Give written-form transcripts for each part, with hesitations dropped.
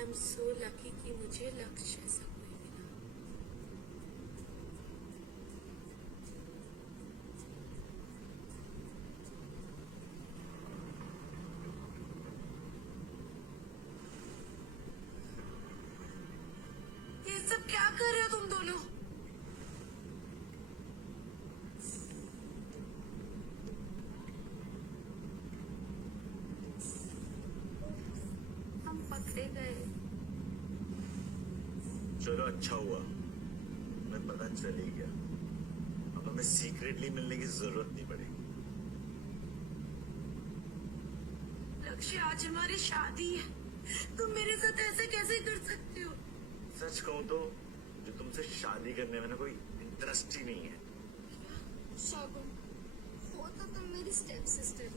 I am so lucky कि मुझे लक्ष्य ऐसा कोई मिला। ये सब क्या कर रहे हो तुम दोनों? हम पकड़े गए। चलो अच्छा हुआ, मैं पता चल ही गया। अब हमें सीक्रेटली मिलने की जरूरत नहीं पड़ेगी। लक्ष्य, आज हमारी शादी है, तुम मेरे साथ ऐसे कैसे कर सकते हो? सच कहूं तो जो तुमसे शादी करने में ना कोई इंटरेस्ट ही नहीं है। शगुन, हो तो तुम मेरी स्टेप सिस्टर,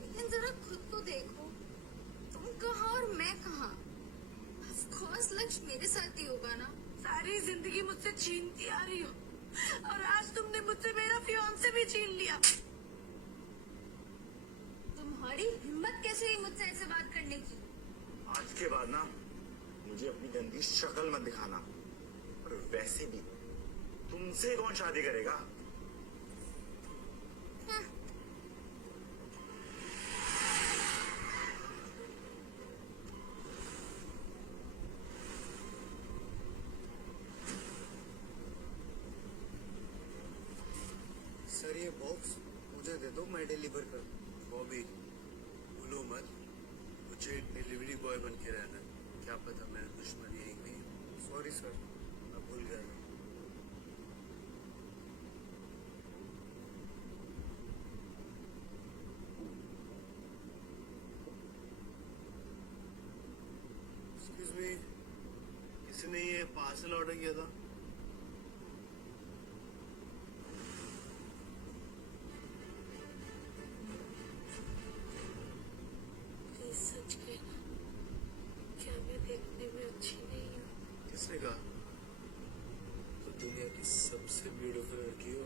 लेकिन जरा खुद को देखो, तुम कहाँ और मैं कहाँ। ऑफ कोर्स लक्ष्य मेरे साथ ही होगा ना। सारी जिंदगी मुझसे छीनती आ रही हो और आज तुमने मुझसे मेरा फियांसे भी छीन लिया। तुम्हारी हिम्मत कैसे हुई मुझसे ऐसे बात करने की? आज के बाद ना मुझे अपनी गंदी शक्ल मत दिखाना। और वैसे भी तुमसे कौन शादी करेगा? हाँ। सर ये बॉक्स मुझे दे दो, मैं डिलीवर कर दूं। बॉबी, भूलो मत, मुझे डिलीवरी बॉय बन के रहना। क्या पता मेरे दुश्मन यही नहीं। सॉरी सर, मैं भूल गया था। एक्सक्यूज मी, किसी ने ये पार्सल ऑर्डर किया था? प्लीज सच कहना, क्या मैं देखने में अच्छी नहीं हूँ? किसने कहा? तो दुनिया की सबसे ब्यूटीफुल लड़की हो।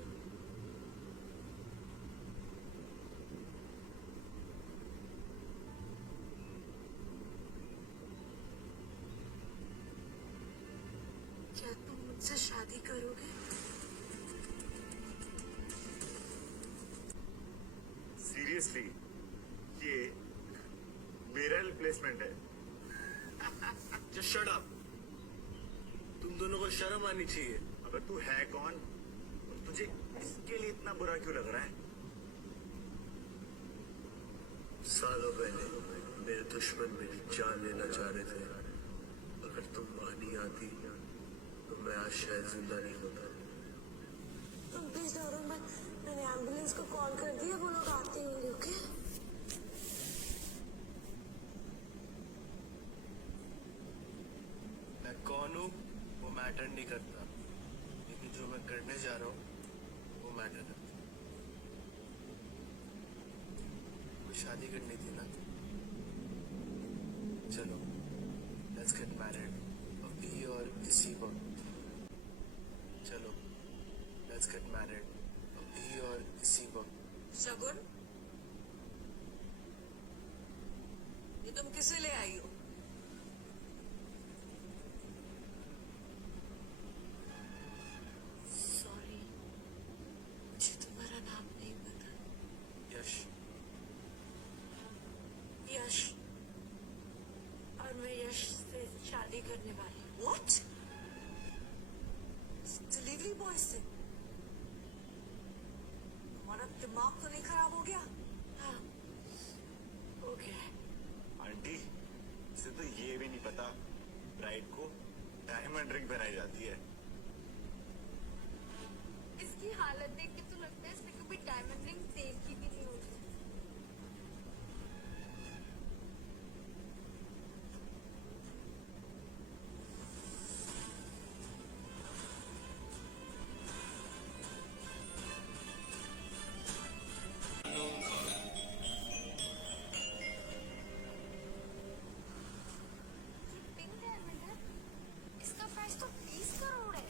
क्या तुम मुझसे शादी करोगे? सीरियसली ये मेरा रिप्लेसमेंट है? Just shut up. तुम दोनों को शर्म आनी चाहिए। अबे तू है कौन और तुझे इसके लिए इतना बुरा क्यों लग रहा है? सालों पहले मेरे दुश्मन मेरी जान लेना चाह रहे थे। अगर तुम वहां नहीं आती तो मैं आज शायद जिंदा नहीं होता। तुम प्लीज डरो मत, मैंने एम्बुलेंस को कॉल कर दिया, वो लोग आते होंगे। ओके? मैं कौन हूँ वो मैटर नहीं करता, लेकिन जो मैं करने जा रहा हूँ वो मैटर करता है। कोई शादी करनी थी ना, चलो लेट्स गेट मैरिड अभी और इसी वक्त। चलो लेट्स गेट मैरिड अभी और इसी वक्त। शगुन, ये तुम किसे ले आई हो? सॉरी, मुझे तुम्हारा नाम नहीं पता। यश। यश, और मैं यश से शादी करने वाली हूँ। व्हाट? डिलीवरी बॉय से? तुम्हारा दिमाग तो नहीं खराब हो गया? हाँ, हो गया है। आंटी, इसे तो ये भी नहीं पता ब्राइड को डायमंड रिंग पहनाई जाती है। इसकी हालत देख के तो लगता है इसने कभी डायमंड रिंग देखी भी नहीं होगी। ये पिंक डायमंड है, इसका प्राइस तो 20 करोड़ है।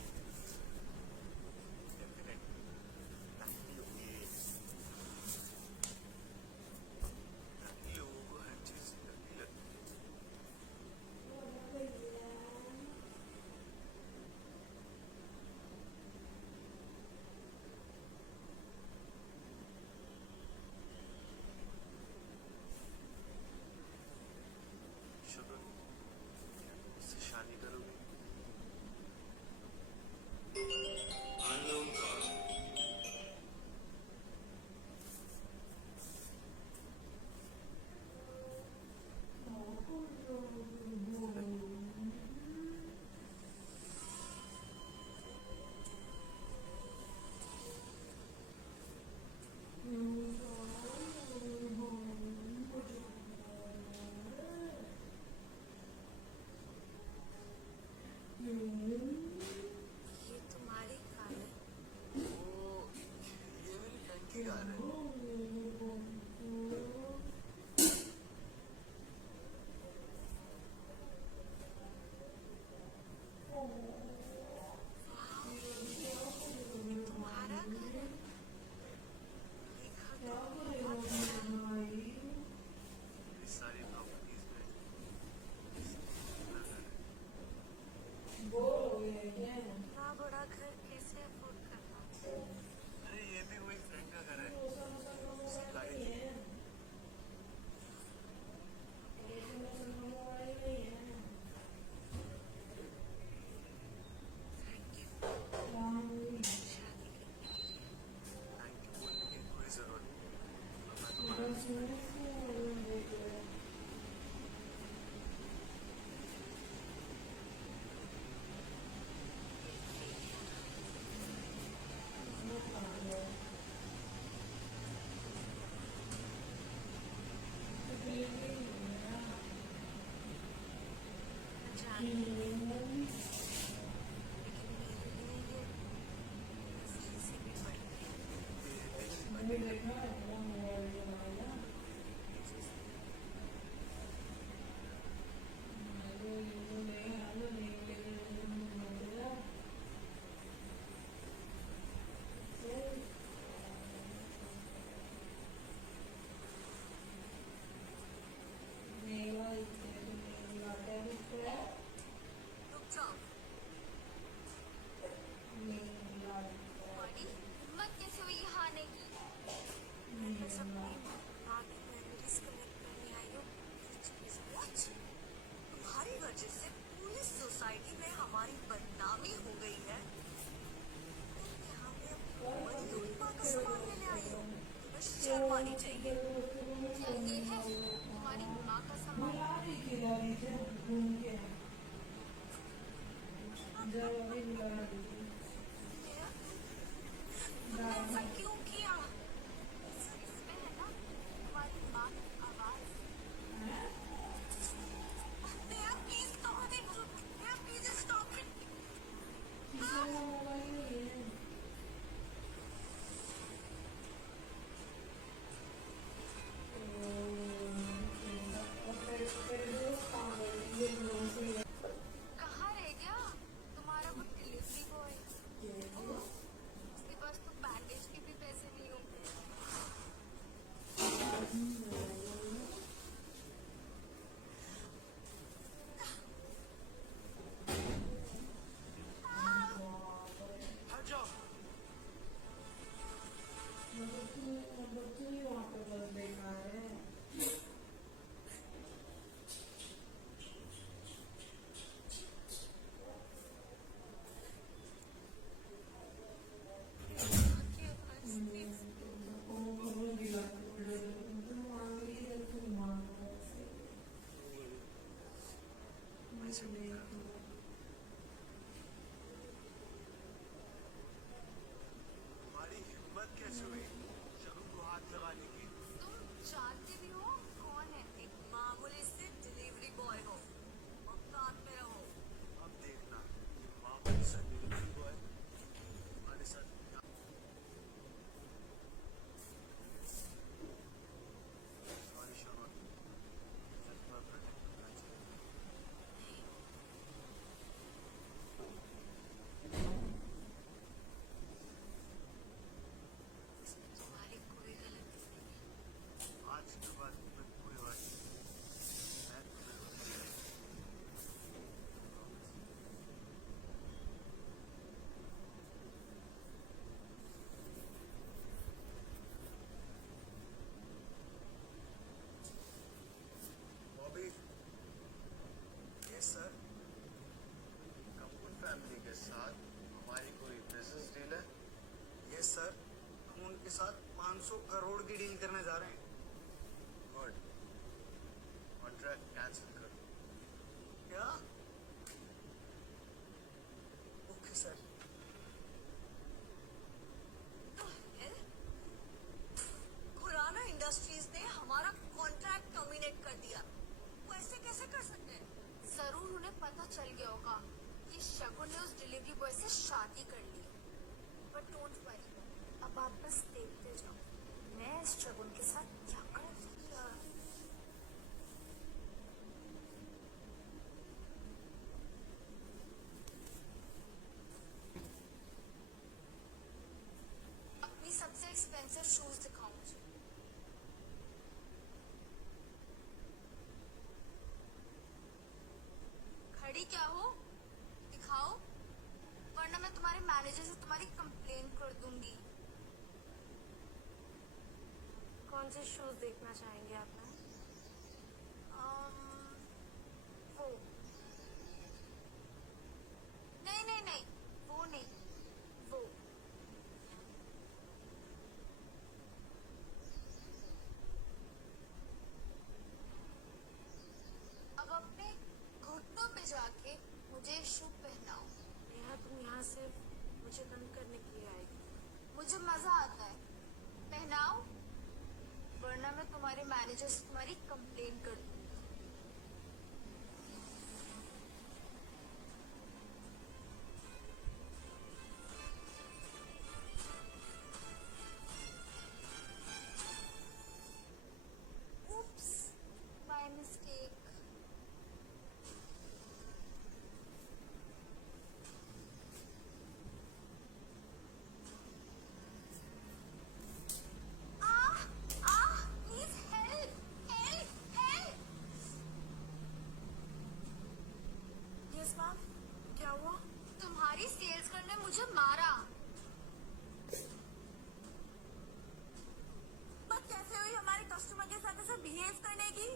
इतना बड़ा घर कैसे अफोर्ड करना? अरे ये भी वही फ्रेंड का घर है, उसकी गाड़ी थी। थैंक यू बोलने की कोई जरूरत नहीं, मैं तुम्हारा जाने लेकिन मेरे लिए ये मुश्किल से भी बढ़ गया। रुक जाओ। तुम्हारी हिम्मत कैसे हुई यहाँ आने की? मैं बस अपनी माँ की मेमोरीज कलेक्ट करने आई हूँ। तुम्हारी वजह से पूरी सोसाइटी में हमारी बदनामी हो गई है। तुम यहाँ पे अपनी मरी माँ का सामान लेने आई हो, तुम्हें शर्म आनी चाहिए। क्या ये है तुम्हारी माँ का सामान? तुमने ऐसा क्यों किया? इसमें है ना तुम्हारी माँ की आवाज। Neha, please stop it. Neha, please just stop it. कहाँ रह गया तुम्हारा वो डिलीवरी बॉय? उसके पास तो बैंडेज के भी पैसे नहीं होंगे। हट जाओ। मैं सब नहीं कर दूँ। तुम्हारी हिम्मत कैसे हुई शगुन को हाथ लगाने की? तुम जानते भी हो कौन है? एक मामूली से डिलीवरी बॉय हो, औकात में रहो। अब देखना मामूली सा डिलीवरी बॉय हमारे साथ सॉरी शगुन, मुझे तुम्हें प्रोटेक्ट करना चाहिए। तुम्हारी कोई गलती नहीं। आज के बाद तुम्हें कोई बात नहीं, मैं तुम्हें Bobby, yes sir, Kapoor family के साथ हमारी कोई बिजनेस डील है? यस सर, हम उनके साथ 500 करोड़ की डील करने जा रहे हैं। गुड, कॉन्ट्रैक्ट कैंसिल कर दो। क्या? Okay sir. खुराना इंडस्ट्रीज ने हमारा कॉन्ट्रैक्ट टर्मिनेट कर दिया। वो ऐसे कैसे कर सकते हैं? जरूर उन्हें पता चल गया होगा कि शगुन ने उस डिलीवरी बॉय से शादी कर ली। बट डोंट वरी, अब आप बस देखते जाओ मैं इस शगुन के साथ क्या करती हूँ। अपनी सबसे एक्सपेंसिव शूज दिखाऊं मुझे? खड़ी क्या हो? दिखाओ। मैनेजर से तुम्हारी कंप्लेन कर दूंगी। कौन से शोज देखना चाहेंगे आप मैम? वो नहीं नहीं नहीं, वो नहीं, वो अब अपने घुटनों पे जाके मुझे शू पहनाओ। नेहा तुम यहाँ सिर्फ मुझे तंग करने के लिए आएगी। मुझे मजा आता है, पहनाओ, वरना मैं तुम्हारे मैनेजर से तुम्हारी कंप्लेन कर दूंगी। Oops, my mistake. Please help, help, help. Yes ma'am, क्या हुआ? तुम्हारी सेल्स गर्ल ने मुझे मारा। बात कैसे हुई हमारे कस्टमर के साथ ऐसा बिहेव करने की?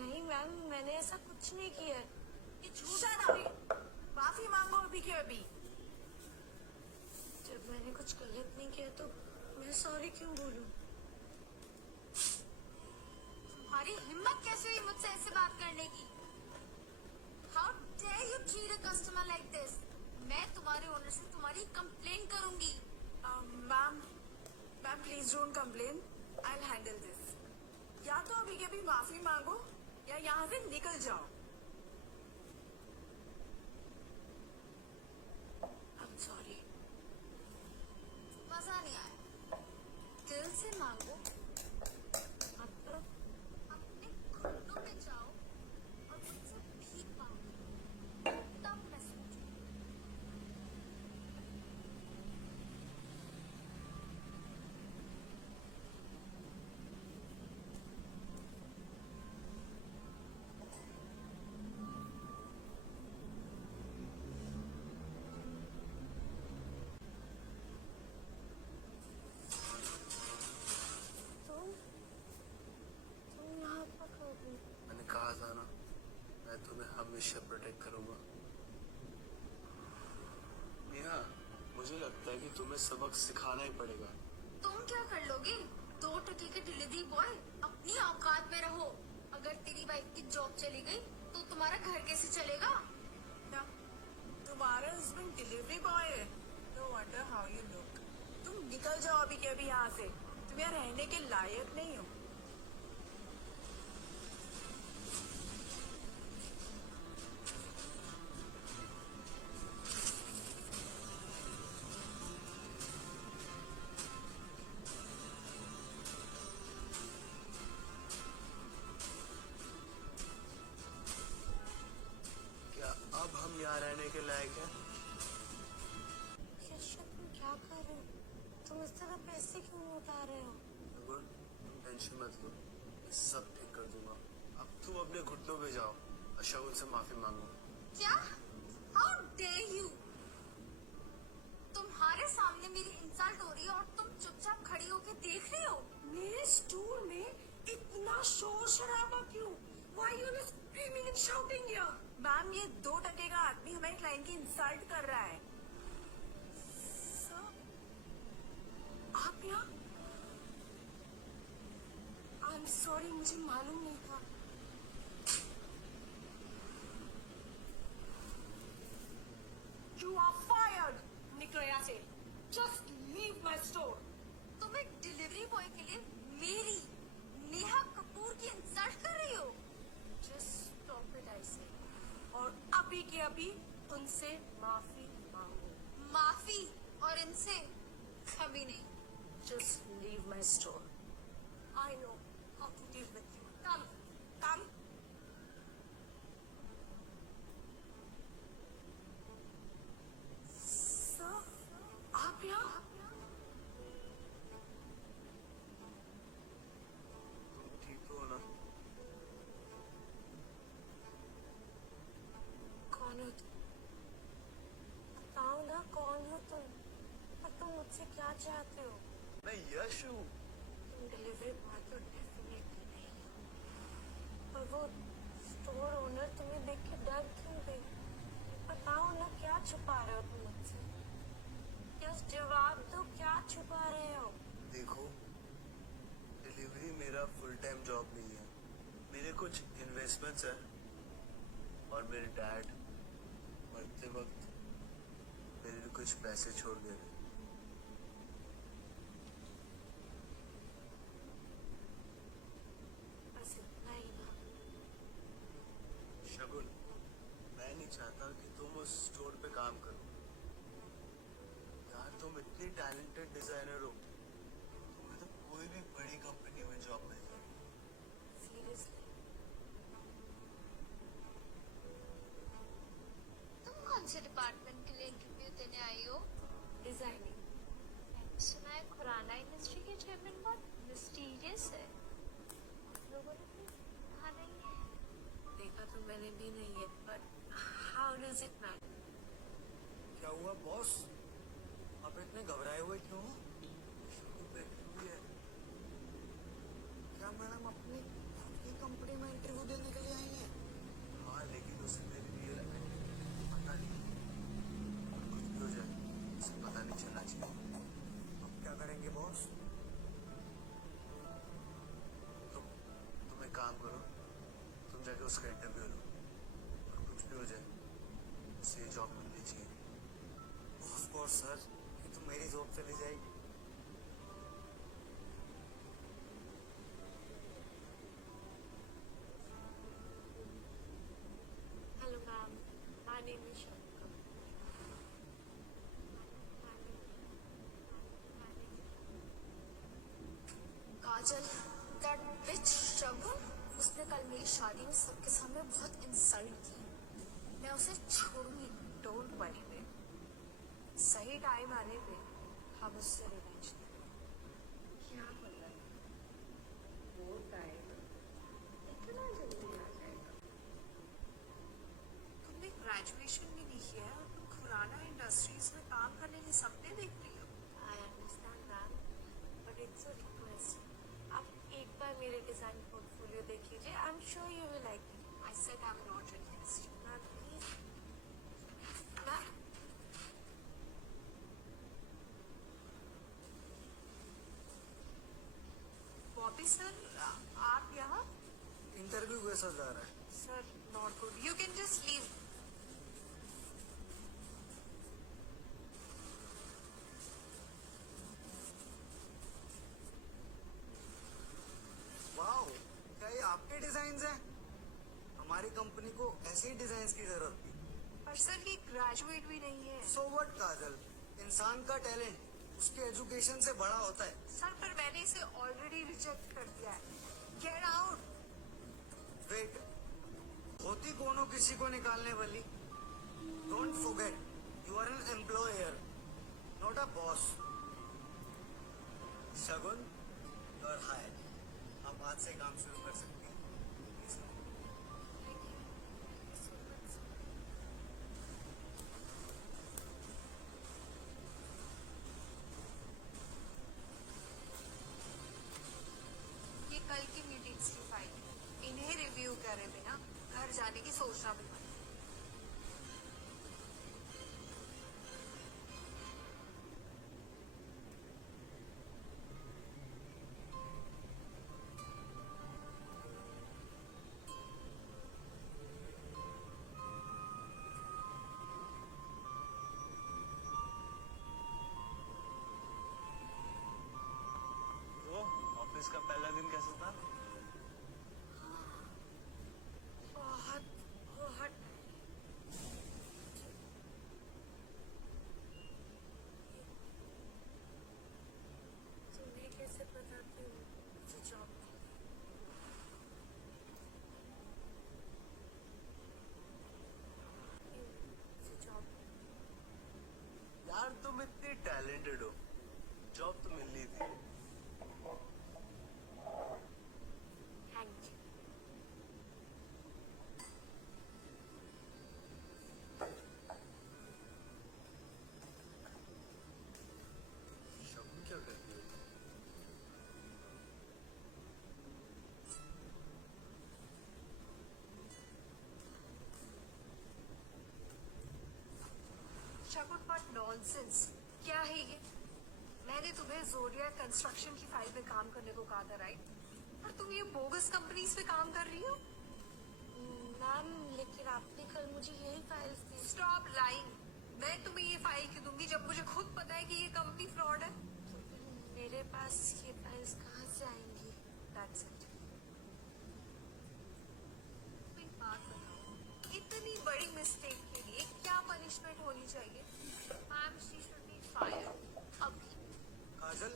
नहीं मैम, मैंने ऐसा कुछ नहीं किया है। ये झूठ है। माफी मांगो अभी के अभी। जब मैंने कुछ गलत नहीं किया तो मैं सॉरी क्यों बोलूं? तुम्हारी हिम्मत कैसे हुई मुझसे ऐसे बात करने की? How dare you treat a customer like this? मैं तुम्हारे ओनर से तुम्हारी कंप्लेन करूंगी। Ma'am please don't complain, I will handle this. या तो अभी के अभी माफी मांगो या यहाँ से निकल जाओ। I'm sorry। मजा नहीं आया, दिल से मांगो, मतलब अपने घुटनों पे जाओ और मुझसे भीख मांगो, तब मैं सोचूं। तुम यहाँ पर कब? मैंने कहा था ना, मैं तुम्हें हमेशा प्रोटेक्ट करूंगा। नेहा, मुझे लगता है कि तुम्हें सबक सिखाना ही पड़ेगा। तुम क्या कर लोगे? 2 टके के डिलीवरी बॉय, अपनी औकात में रहो। अगर तेरी वाइफ की जॉब चली गई तो तुम्हारा घर कैसे चलेगा? क्या तुम्हारा हस्बैंड डिलीवरी बॉय है? No wonder how you look. तुम निकल जाओ अभी के अभी यहाँ से, तुम यहाँ रहने के लायक नहीं हो। क्या अब हम यहाँ रहने के लायक हैं? यश, तुम क्या कर रहे हो? तुम इस तरह पैसे क्यों उठा रहे हो? गुड, तुम टेंशन मत लो, मैं सब ठीक कर दूंगा। अब तुम अपने घुटनों पे जाओ और शगुन से माफी मांगो। क्या? How dare you? तुम्हारे सामने मेरी इंसल्ट हो रही है और तुम चुपचाप खड़ी होकर देख रही हो? मेरे स्टोर में इतना शोर शराबा क्यों? Why are you screaming and shouting here? Ma'am, ये 2 टके का आदमी हमारे क्लाइंट की इंसल्ट कर रहा है। सर, आप यहाँ? I'm sorry, मुझे मालूम नहीं था। You are fired. निकलो यहाँ से। Just leave my store. तुम एक डिलीवरी बॉय के लिए मेरी नेहा कपूर की इंसल्ट कर रही हो? Just stop it, I say. और अभी के अभी उनसे माफी मांगो। माफी और इनसे कभी नहीं। Just leave my store. I know how to deal with you. Come, come. Sir, आप यहाँ? तुम ठीक तो हो ना? कौन हो तुम? बोलो, क्या छुपा रहे हो तुम मुझसे? यस, जवाब दो, क्या छुपा रहे हो? देखो, डिलीवरी मेरा फुल टाइम जॉब नहीं है। मेरे कुछ इन्वेस्टमेंट्स है और मेरे डैड मरते वक्त मेरे लिए कुछ पैसे छोड़ गए। बस इतना ही ना? शगुन, मैं नहीं चाहता कि तुम उस स्टोर पे काम करो। यार, तुम इतनी टैलेंटेड डिजाइनर हो, तुम्हें तो कोई भी बड़ी कंपनी में जॉब मिल जाए। सीरियसली? तुम कौन से डिपार्टमेंट के लिए इंटरव्यू देने आई हो? डिजाइनिंग। सुना है खुराना इंडस्ट्री के चेयरमैन बहुत मिस्टीरियस है। आप लोगों ने भी कहा नहीं है? देखा तो मैंने भी नहीं है, but how does it matter? क्या हुआ बॉस? आप इतने घबराए हुए क्यों हो? शगुन बैठी हुई है। क्या मैडम अपनी कंपनी में इंटरव्यू देने के लिए आई हैं? हाँ, लेकिन उसे मेरी रियल आइडेंटिटी पता नहीं। कुछ भी हो जाए, उसे पता नहीं चलना चाहिए। अब क्या करेंगे बॉस? तुम एक काम करो, तुम जाके उसका इंटरव्यू लो और कुछ भी हो जाए उसे ये जॉब मिलनी चाहिए। ऑफ कोर्स सर, ये तो मेरी जॉब चली जाएगी। Hello ma'am, my name is Shankar. Kajal, that bitch Shagun, उसने कल मेरी शादी में सबके सामने बहुत इंसल्ट की। मैं उसे छोड़ूंगी। डोंट वरी मैम, सही टाइम आने पे हम उससे रिवेंज लेंगे। क्या पता वो टाइम इतना जल्दी आ जाएगा। तुमने ग्रेजुएशन भी नहीं किया है और तुम खुराना इंडस्ट्रीज में काम करने के सपने देख रही हो। I understand ma'am, but it's a request. आप एक बार मेरे डिजाइन पोर्टफोलियो देख लीजिए। I am sure you will like it. I said I am not interested. Ma'am please ma'am. Bobby sir, आप यहाँ? इंटरव्यू कैसा जा रहा है? Sir not good, you can just leave. Wow, क्या ये आपके डिजाइन हैं? हमारी कंपनी को ऐसे ही डिजाइन की जरूरत थी। पर सर ये ग्रेजुएट भी नहीं है। सो व्हाट काजल, इंसान का टैलेंट उसके एजुकेशन से बड़ा होता है। सर पर मैंने इसे ऑलरेडी रिजेक्ट कर दिया है। Get out. वेट, होती कौन किसी को निकालने वाली? Don't forget, you are an employer, not a boss. Shagun, you are hired. आप आज से काम शुरू कर सकते हैं। ये कल की मीटिंग्स की फाइल है। इन्हें रिव्यू करे बिना घर जाने की सोचना भी मत। तो ऑफिस का पहला दिन कैसा था? बहुत बहुत तुम्हें कैसे पता कि मुझे जॉब यार, तुम इतनी टैलेंटेड हो, जॉब तो मिलनी थी। Thank you. शगुन क्या करती है? नॉनसेंस, क्या है ये? मैंने तुम्हें जोरिया कंस्ट्रक्शन की फाइल पे काम करने को कहा था, राइट? और तुम ये बोगस कंपनीज पे काम कर रही हो? मैम लेकिन आपने कल मुझे यही फाइल्स दी। Stop lying. मैं तुम्हें ये फाइल क्यों दूंगी जब मुझे खुद पता है कि ये कंपनी फ्रॉड है? तो फिर मेरे पास ये फाइल्स कहाँ से आएंगी? That's it. एक बात बताओ, इतनी बड़ी मिस्टेक के लिए क्या पनिशमेंट होनी चाहिए? Ma'am, she should be fired अभी। काजल,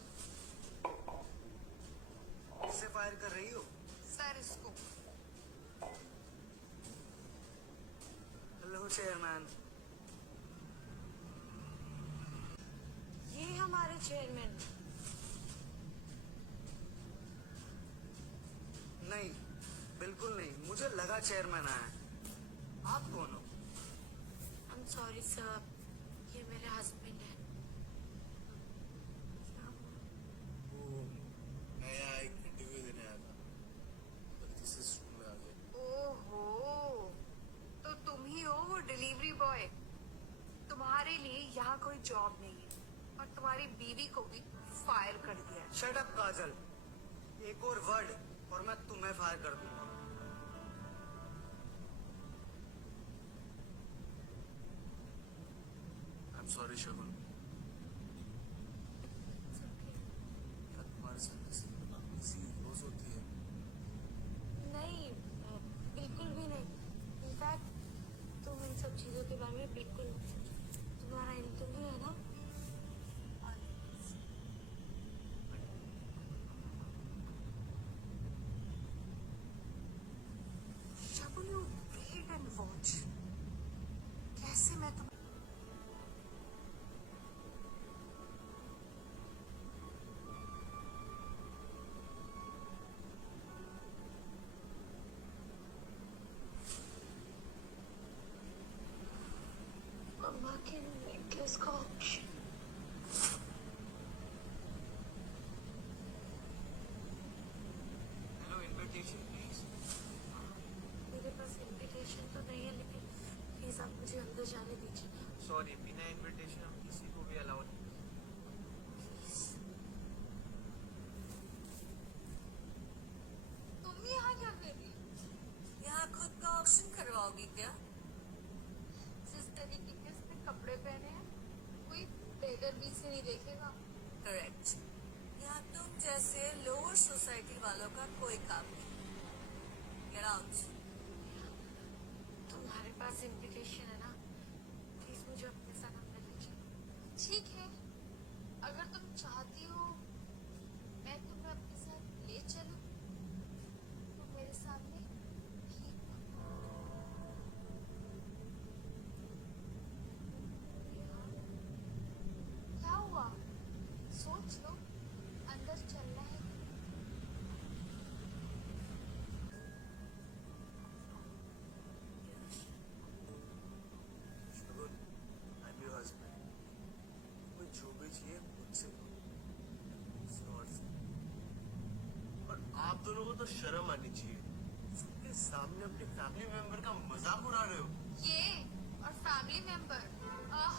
किससे फायर कर रही हो? सर, इसको। Hello chairman. ये हमारे चेयरमैन। नहीं, बिल्कुल नहीं, मुझे लगा चेयरमैन आया है। आप कौन हो? आई एम सॉरी सर, ये मेरे हस्बैंड है। वो मैं यहाँ एक इंटरव्यू देने आया था, गलती से इस रूम में आ गया। ओहो, तो तुम ही हो वो डिलीवरी बॉय। तुम्हारे लिए यहाँ कोई जॉब नहीं है और तुम्हारी बीवी को भी फायर कर दिया है। शट अप काजल, एक और वर्ड और मैं तुम्हें फायर कर दूंगा। आई एम सॉरी शगुन, क्या तुम्हारे साथ ऐसी बदतमीजी रोज होती है? नहीं, बिल्कुल भी नहीं। इनफैक्ट तुम इन सब चीजों के बारे में बिल्कुल मत सोचो। तुम्हारा इंटरव्यू है ना? शगुन, you wait and watch. कैसे मैं तुम्हें मम्मा के नेकलेस का ऑप्शन। Hello, invitation please. मेरे पास इनविटेशन तो नहीं है, लेकिन प्लीज आप मुझे अंदर जाने दीजिए। सॉरी, बिना इन्विटेशन हम किसी को भी अलाउ नहीं। तुम यहाँ क्या कर रही हो? यहाँ खुद का ऑक्शन करवाओगी क्या? जिस तरीके के इसने कपड़े पहने हैं, कोई टेलर भी इसे नहीं देखेगा। करेक्ट। यहाँ तुम जैसे लोअर सोसाइटी वालों का कोई काम नहीं। Get out. तुम्हारे पास इनविटेशन है ना? प्लीज मुझे अपने साथ अंदर ले चलो। ठीक है, अगर तुम चाहती हो मैं तुम्हें अपने साथ ले चलूं, तो मेरे सामने ठीक है। क्या हुआ? सोच लो, अंदर चलना है। शगुन, आई एम योर हस्बैंड। तुम्हें जो भी चाहिए मुझसे मांगो। It's not fair। और आप दोनों को तो शर्म आनी चाहिए। सबके सामने अपने फैमिली मेंबर का मजाक उड़ा रहे हो। ये और फैमिली मेंबर, आह,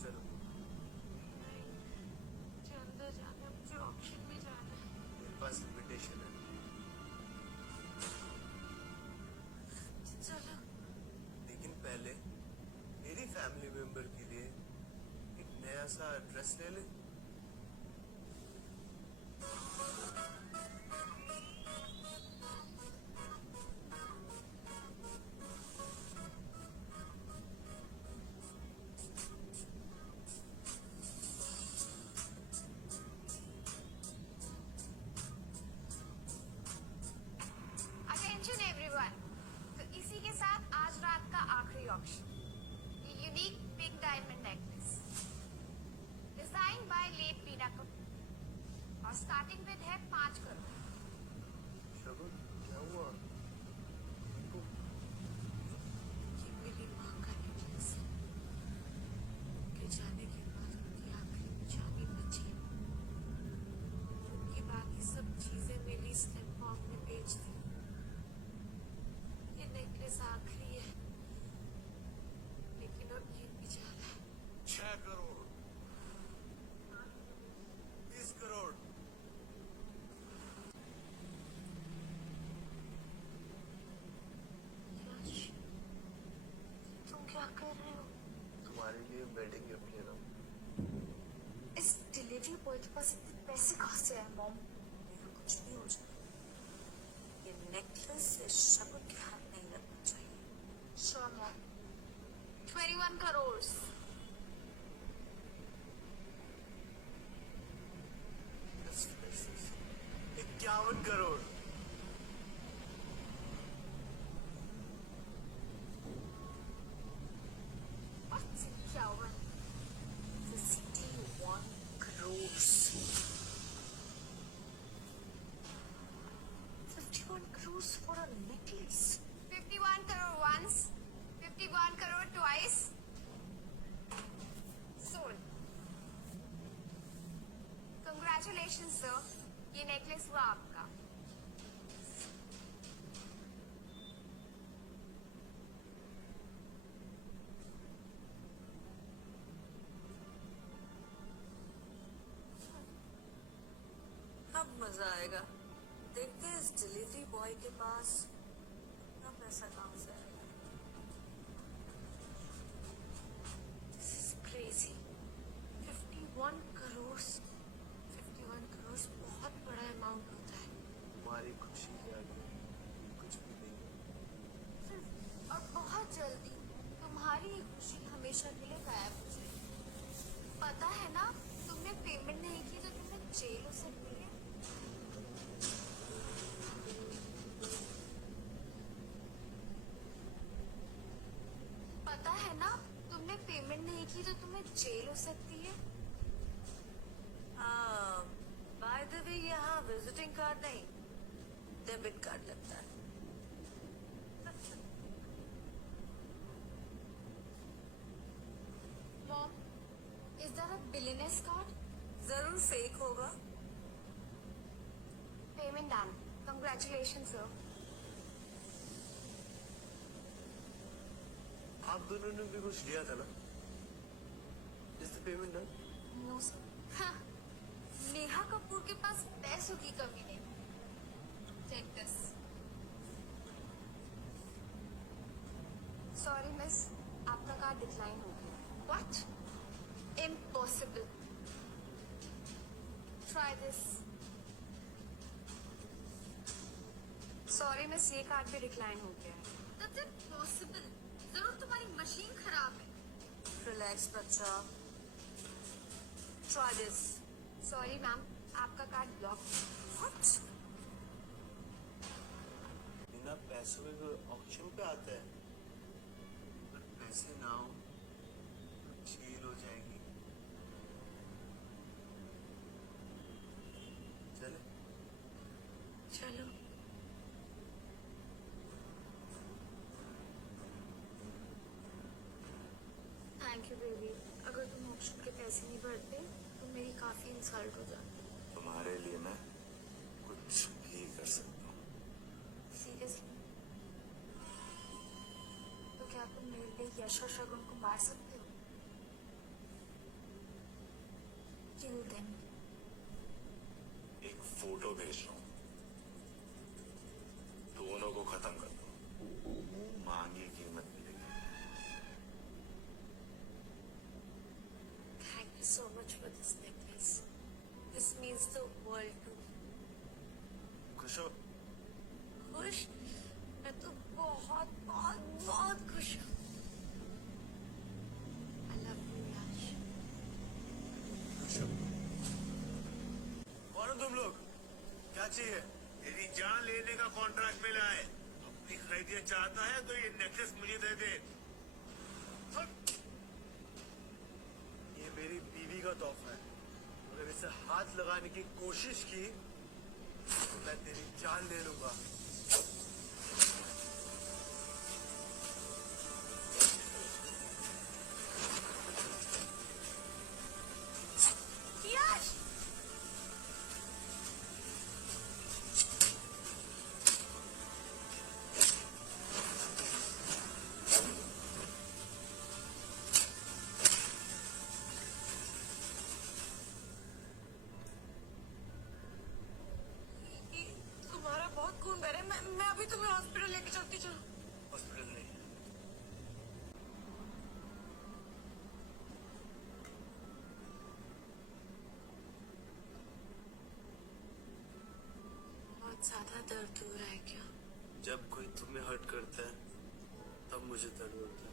चलो, मुझे अंदर जाना है, मुझे ऑप्शन में जाना है। मेरे पास इन्विटेशन है। चलो। लेकिन पहले मेरी फैमिली मेंबर के लिए एक नया सा ड्रेस ले ले। अटेंशन एवरीवन, तो इसी के साथ आज रात का आखिरी ऑप्शन, ये unique pink diamond necklace design by late Bina Kapoor और स्टार्टिंग विद है 5 करोड़। शगुन, क्या हुआ? तुमको ये मेरी माँ का नेकलेस है। उनके जाने के बाद उनकी आखिरी निशानी बची है। उनकी बाकी सब चीजें मेरी स्टेप मॉम ने बेच दी। क्या कर रहे हो? तुम्हारे लिए वेडिंग गिफ्ट ले रहा हूँ। इस डिलीवरी बॉय के पास इतने पैसे कहाँ से आए मॉम? मेरा कुछ भी हो जाए, ये नेकलेस से शगुन के हाथ नहीं लगना चाहिए। Sure mom. 21 करोड़। 51 करोड़। क्या हुआ? 51 crores. 51 crores for a necklace. 51 crore once, 51 crore twice. Sold. Congratulations sir. ये नेकलेस हुआ आपका। अब मजा आएगा। देखते हैं इस डिलीवरी बॉय के पास इतना पैसा कहाँ से आएगा। This is crazy. 51 crores. 51 crores बहुत बड़ा अमाउंट होता है। तुम्हारी खुशी के आगे कुछ भी नहीं है। और बहुत जल्दी तुम्हारी ये खुशी हमेशा के लिए गायब हो जाएगी। पता है ना, तुमने पेमेंट नहीं की तो तुम्हें जेल हो सकती है। पता है ना, तुमने पेमेंट नहीं की तो तुम्हें जेल हो सकती है। बाय द वे यहाँ विजिटिंग कार्ड नहीं, डेबिट कार्ड लगता है। Mom, is there a billionaire's card? जरूर फेक होगा। Payment done. Congratulation sir. आप दोनों ने भी कुछ लिया था ना? Is the payment done? No sir. हाँ, नेहा कपूर के पास पैसों की कमी नहीं। Take this. सॉरी मिस, आपका कार्ड डिक्लाइन हो गया। What? Impossible. Try this. Sorry miss, ये कार्ड भी डिक्लाइन हो गया है। That's impossible. जरूर तुम्हारी मशीन खराब है। रिलैक्स बच्चा। Try this. सॉरी मैम, आपका कार्ड ब्लॉक है। व्हाट? बिना पैसों के कोई ऑक्शन पे आता है? अगर पैसे ना हो तो जेल हो जाएगी। चले? चलो। Thank you baby. अगर तुम ऑप्शन के पैसे नहीं भरते तो मेरी काफी इंसल्ट हो जाती। तुम्हारे लिए मैं कुछ भी कर सकता हूँ। सीरियसली? तो क्या तुम मेरे लिए यश और शगुन को मार सकते हो? Kill them. एक फोटो भेज रहा हूँ, दोनों को खत्म कर दो। मांगी कीमत मिलेगी। Thank you so much for this necklace. This means the world to me. खुश हो? खुश? मैं तो बहुत बहुत बहुत खुश हूँ। I love you, Yash. खुश हो? कौन हो तुम लोग? क्या चाहिए? तेरी जान लेने का कॉन्ट्रैक्ट मिला है। अपनी खरीदिया चाहता है तो ये नेकलेस मुझे दे दे। ये मेरी बीवी का तोहफा है। अगर इसे हाथ लगाने की कोशिश की तो मैं तेरी जान ले लूंगा। याश! तुम्हारा बहुत खून बह रहा है। मैं अभी तुम्हें हॉस्पिटल लेके चलती। चलो। हॉस्पिटल नहीं, बहुत ज्यादा दर्द हो रहा है क्या? जब कोई तुम्हें हर्ट करता है तब मुझे दर्द होता है।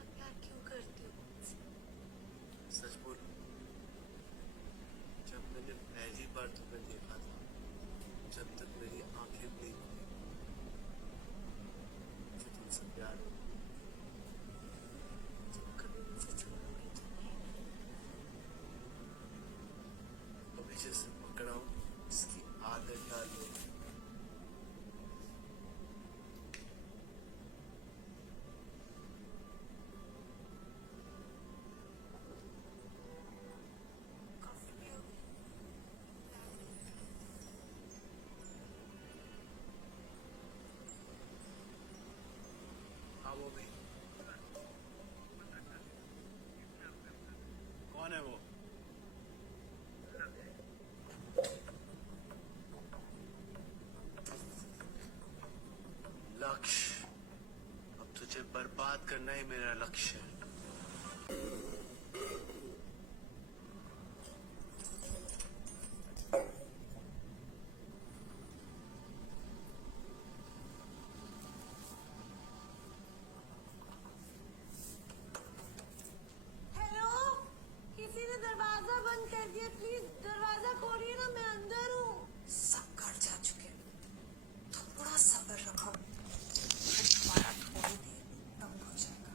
आप प्यार क्यों करती हो? सच बोलो, जब मैंने पहली बार तुम्हें देखा था, जब तक मेरी आंखें ब्लिंक हुई, मुझे तुमसे प्यार हो गया। तुम कभी मुझे छोड़ोगे तो नहीं? अभी जैसे पकड़ा हूं, इसकी आदत डाल लो। कॉफी पियोगे? हाँ वो भी। कौन है वो? लक्ष्य, अब तुझे बर्बाद करना ही मेरा लक्ष्य है। हेलो, किसी ने दरवाजा बंद कर दिया, प्लीज दरवाजा खोलिए ना, मैं अंदर हूँ। सब घर जा चुके हैं, थोड़ा सब्र रखो, फिर तुम्हारा थोड़ी देर बंद हो जाएगा।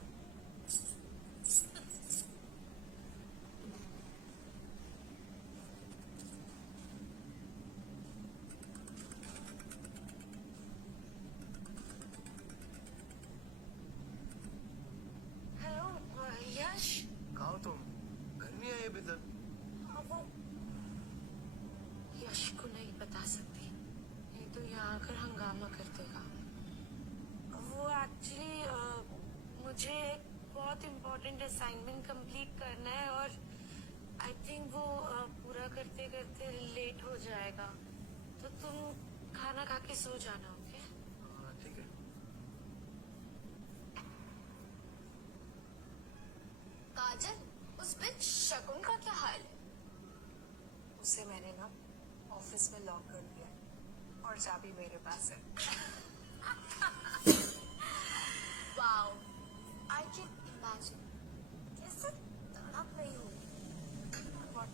हेलो, यश। कहा हो तुम? घर नहीं आए अभी तक? हाँ, वो यश को नहीं बता सकती, नहीं तो यहाँ आकर हंगामा कर देगा। वो एक्चुअली मुझे एक बहुत इम्पोर्टेंट असाइनमेंट कंप्लीट करना है और आई थिंक वो पूरा करते करते लेट हो जाएगा, तो तुम खाना खा के सो जाना, ओके? हाँ ठीक है। काजल, उस बिच शगुन का क्या हाल है? उसे मैंने ना ऑफिस में लॉक कर दिया और चाबी मेरे पास है। वाओ, आई कैन इमेजिन कैसे तड़प रही होगी। और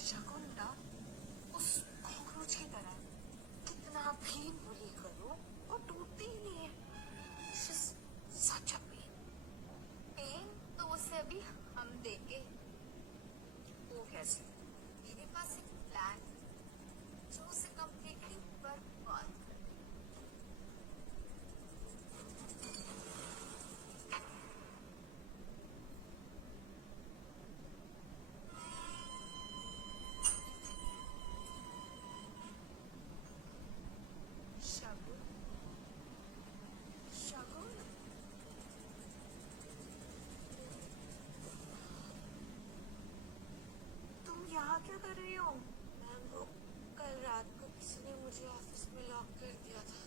शगुन ना उस कॉकरोच की तरह है, कितना भी बुली करो वो टूटती ही नहीं है। सच अ पेन। पेन तो उसे अभी हम देंगे। वो कैसे? मेरे पास एक प्लान है जो उसे कम्प्लीटली बर्बाद कर देगा। शगुन, शगुन, तुम यहाँ क्या कर रही हो? मैम, वो कल रात को किसी ने मुझे ऑफिस में लॉक कर दिया था।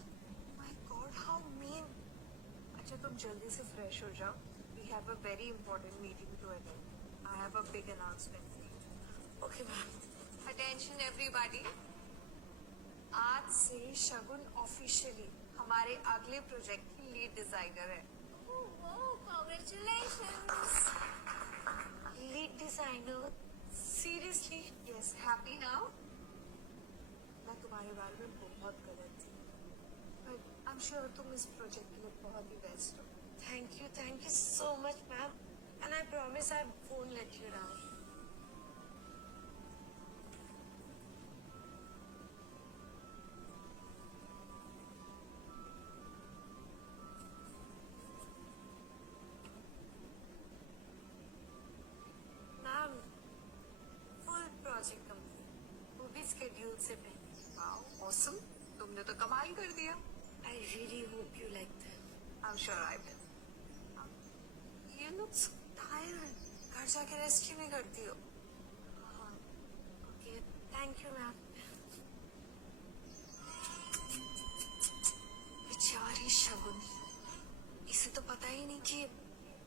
My god, how mean. अच्छा तुम जल्दी से फ्रेश हो जाओ, we have a very important meeting to attend. I have a big announcement for you. Okay ma'am. Attention everybody, आज से शगुन ऑफिशियली हमारे अगले प्रोजेक्ट की लीड डिजाइनर है। Congratulations! Lead designer? Seriously? Yes, happy now? मैं तुम्हारे बारे में बहुत गलत थी, बट आई एम श्योर तुम इस प्रोजेक्ट के लिए बहुत ही बेस्ट हो। Thank you so much, ma'am. And I promise I won't let you down. Ma'am, full project complete. वो भी schedule से पहले. वाओ, ऑसम, तुमने तो कमाल कर दिया। I really hope you like that. I am sure I will. You look so tired. घर जाके रेस्ट क्यों नहीं करती हो? Okay, thank you, ma'am. बेचारी शगुन, इसे तो पता ही नहीं कि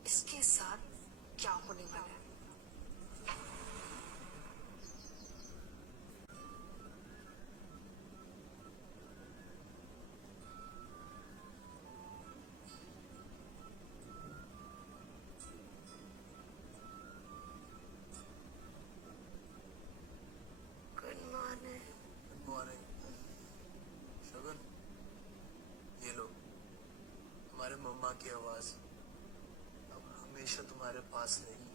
इसके साथ क्या होने वाला है। मम्मा की आवाज अब हमेशा तुम्हारे पास रहेगी।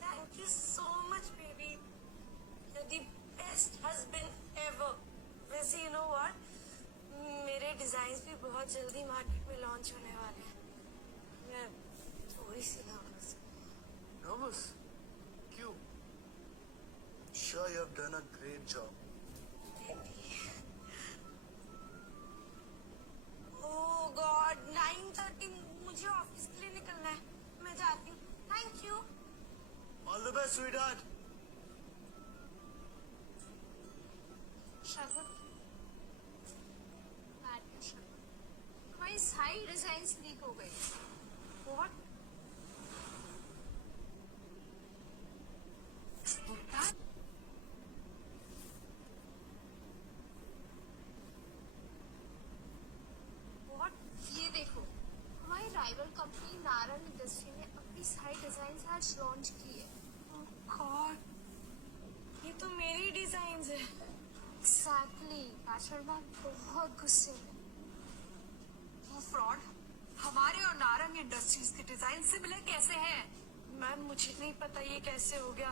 Thank you so much, baby. You're the best husband ever. वैसे you know what? मेरे डिजाइन भी बहुत जल्दी मार्केट में लॉन्च होने वाले हैं। मैं थोड़ी सी नर्वस। नर्वस क्यों? Sure, you have done a great job. Oh God, 9:30 मुझे ऑफिस के लिए निकलना है। मैं जाती हूँ। Thank you. All the best, sweetheart. शगुन, हमारी सारी डिजाइन्स लीक हो गई। What? What? ये देखो, हमारी राइवल कंपनी नारंग इंडस्ट्री ने अपनी सारी डिजाइन्स आज लॉन्च की है। Oh God, ये तो मेरी डिजाइन है। एग्जैक्टली, आचरण मैम बहुत गुस्से में। वो फ्रॉड हमारे और नारंग इंडस्ट्रीज के डिजाइन सिमिलर कैसे हैं? मैम मुझे नहीं पता ये कैसे हो गया।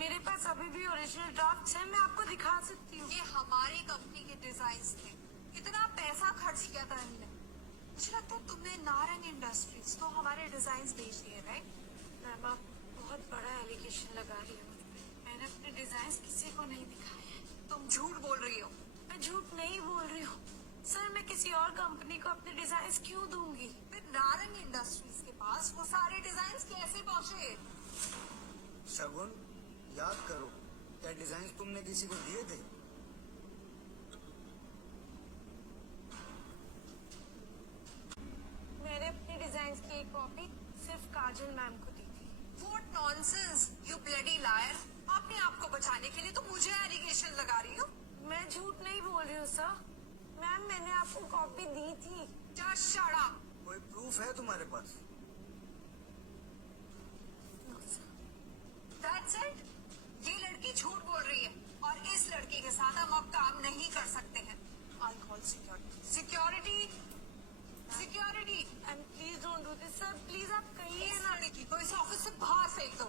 मेरे पास अभी भी ओरिजिनल ड्राफ्ट्स हैं, मैं आपको दिखा सकती हूँ। ये हमारी कंपनी के डिजाइन थे। इतना पैसा खर्च किया था हमने। मुझे लगता है तुमने नारंग इंडस्ट्रीज को हमारे डिजाइन बेच दिए, राइट? मैम आप बहुत बड़ा एलिगेशन लगा रही हो मुझ पे। मैंने अपने डिजाइन किसी को नहीं दिखाए हैं। तुम झूठ बोल रही हो। मैं झूठ नहीं बोल रही हूँ सर। मैं किसी और कंपनी को अपने डिजाइन क्यों दूंगी? फिर नारंग इंडस्ट्रीज के पास वो सारे डिजाइन कैसे पहुँचे? शगुन, याद करो, क्या डिजाइन तुमने किसी को दिए थे? मैंने अपने डिजाइन की एक कॉपी सिर्फ काजल मैम को दी थी। What nonsense, you bloody liar! अपने आप को बचाने के लिए तो मुझे एलिगेशन लगा रही हो। मैं झूठ नहीं बोल रही हूँ सर। मैम मैंने आपको कॉपी दी थी। Just shut up! कोई प्रूफ है तुम्हारे पास? No, sir. That's it? ये लड़की झूठ बोल रही है और इस लड़की के साथ हम अब काम नहीं कर सकते हैं। I'll call security. Security? Security! And please don't do this, sir. Please आप कहिए इस लड़की को इस ऑफिस से बाहर फेंक दो